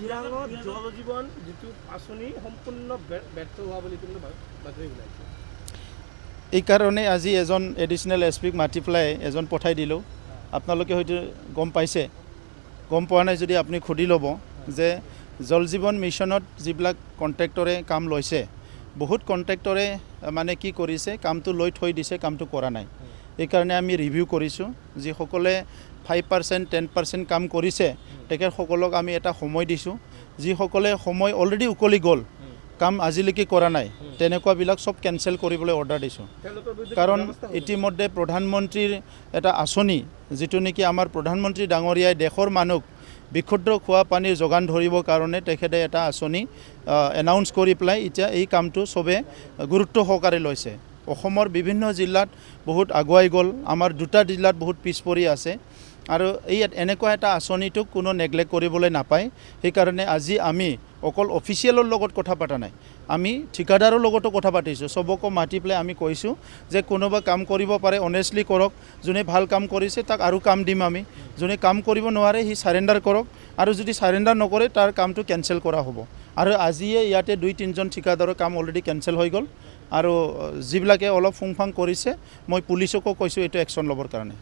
চিৰাঙত জল জীৱন যিটো আঁচনি সম্পূৰ্ণ ব্যৰ্থ হোৱা বুলি কিন্তু বাতৰি ওলাইছে। এই কাৰণে আজি এজন এডিশ্যনেল এছপিক মাতি পেলাই এজন পঠাই দিলোঁ। আপোনালোকে হয়তো গম পাইছে, গম পোৱা নাই যদি আপুনি সুধি ল'ব যে জল জীৱন মিছনত যিবিলাক কণ্ট্ৰেক্টৰে কাম লৈছে, বহুত কণ্ট্ৰেক্টৰে মানে কি কৰিছে, কামটো লৈ থৈ দিছে, কামটো কৰা নাই। এইকাৰণে আমি ৰিভিউ কৰিছোঁ। যিসকলে 5% 10% কাম কৰিছে তেখেতসকলক আমি এটা সময় দিছোঁ। যিসকলে সময় অলৰেডি উকলি গ'ল, কাম আজিলৈকে কৰা নাই, তেনেকুৱাবিলাক চব কেঞ্চেল কৰিবলৈ অৰ্ডাৰ দিছোঁ। কাৰণ ইতিমধ্যে প্ৰধানমন্ত্ৰীৰ এটা আঁচনি, যিটো নেকি আমাৰ প্ৰধানমন্ত্ৰী ডাঙৰীয়াই দেশৰ মানুহক বিশুদ্ধ খোৱা পানীৰ যোগান ধৰিবৰ কাৰণে তেখেতে এটা আঁচনি এনাউন্স কৰি পেলাই এতিয়া এই কামটো চবে গুৰুত্ব সহকাৰে লৈছে। অসমৰ বিভিন্ন জিলাত বহুত আগুৱাই গ'ল, আমাৰ 2টা জিলাত বহুত পিছ পৰি আছে। আৰু এই এনেকুৱা এটা আঁচনিটোক কোনো নেগলেক্ট কৰিবলৈ নাপায়। সেইকাৰণে আজি আমি অকল অফিচিয়েলৰ লগত কথা পতা নাই, আমি ঠিকাদাৰৰ লগতো কথা পাতিছোঁ। চবকো মাতি পেলাই আমি কৈছোঁ যে কোনোবা কাম কৰিব পাৰে অনেষ্টলি কৰক, যোনে ভাল কাম কৰিছে তাক আৰু কাম দিম আমি, যোনে কাম কৰিব নোৱাৰে সি চাৰেণ্ডাৰ কৰক, আৰু যদি চাৰেণ্ডাৰ নকৰে তাৰ কামটো কেঞ্চেল কৰা হ'ব। আৰু আজিয়ে ইয়াতে 2-3জন ঠিকাদাৰৰ কাম অলৰেডি কেঞ্চেল হৈ গ'ল। আৰু যিবিলাকে অলপ ফুংফাং কৰিছে মই পুলিচকো কৈছোঁ এইটো একশ্যন ল'বৰ কাৰণে।